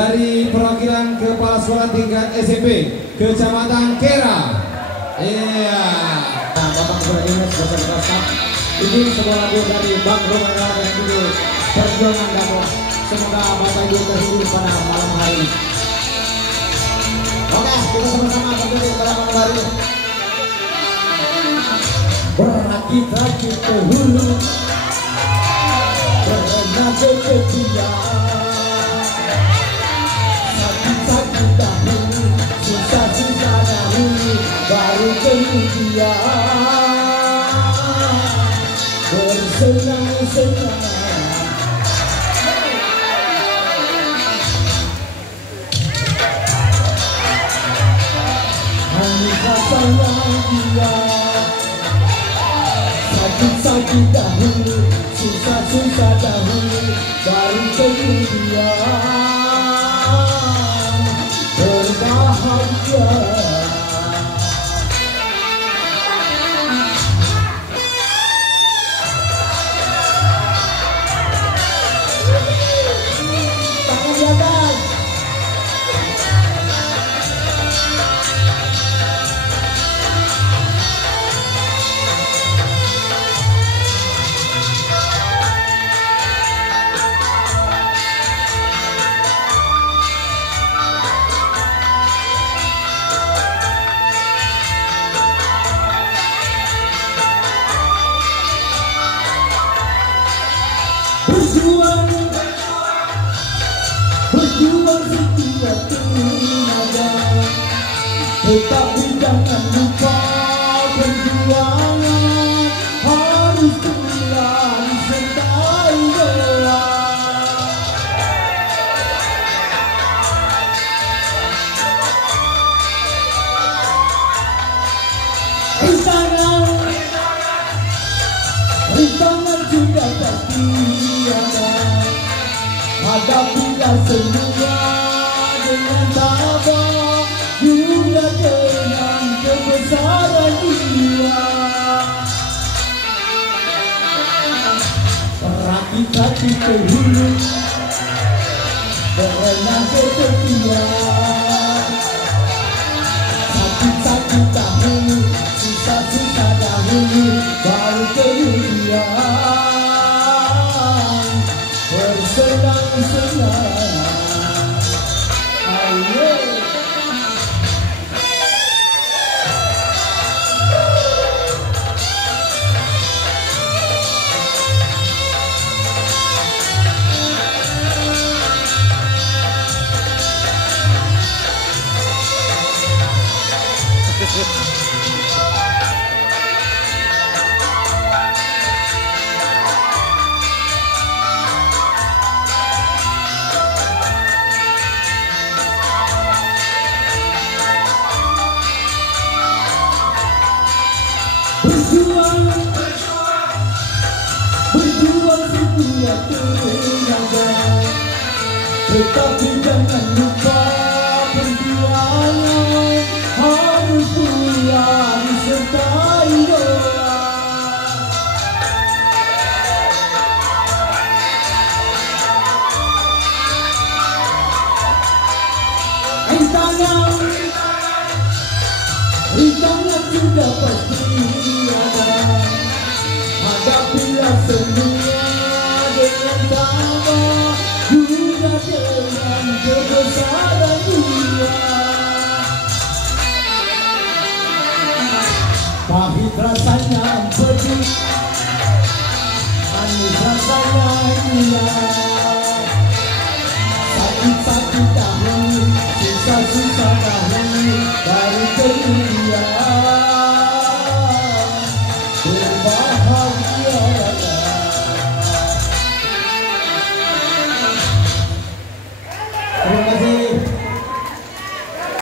Dari perwakilan Kepala Sekolah Tingkat SMP Kecamatan Kera. Iya. Nah, Bapak Kepala Dinas beserta staf. Ini sebuah lagu dari Bang Romana yang judul Perjuangan Dakwah. Semoga Bapak Ibu terhibur pada malam hari ini. Oke, kita sama-sama berdiri pada malam hari ini. Berakit-rakit ke hulu, bernasib ke tiang, sakit-sakit dahulu, susah-susah dahulu, baru kemudian bersenang-senang. Hanya rasanya dia sakit-sakit dahulu, susah-susah dahulu, baru kemudian berbahagia. Tangan di atas. Berjuang setiap tenaga, tetapi jangan lupa perjuangan harus pulang sertai doa. Rintangan sudah pasti ada, hadapilah semua dengan tabah, juga dengan kebesaran jiwa. Berakit-rakit ke hulu, berenang ke tepian, sakit-sakit dahulu, susah-susah dahulu, baru kemudian bersenang-senang. Ayo. Berjuang setiap tenaga, tetapi jangan lupa perjuangan harus pulang sertai doa. Rintangan sudah pasti ada, hadapilah semua dengan tabah, juga dengan kebesaran jiwa. Pahit rasanya pedih, manis rasanya indah.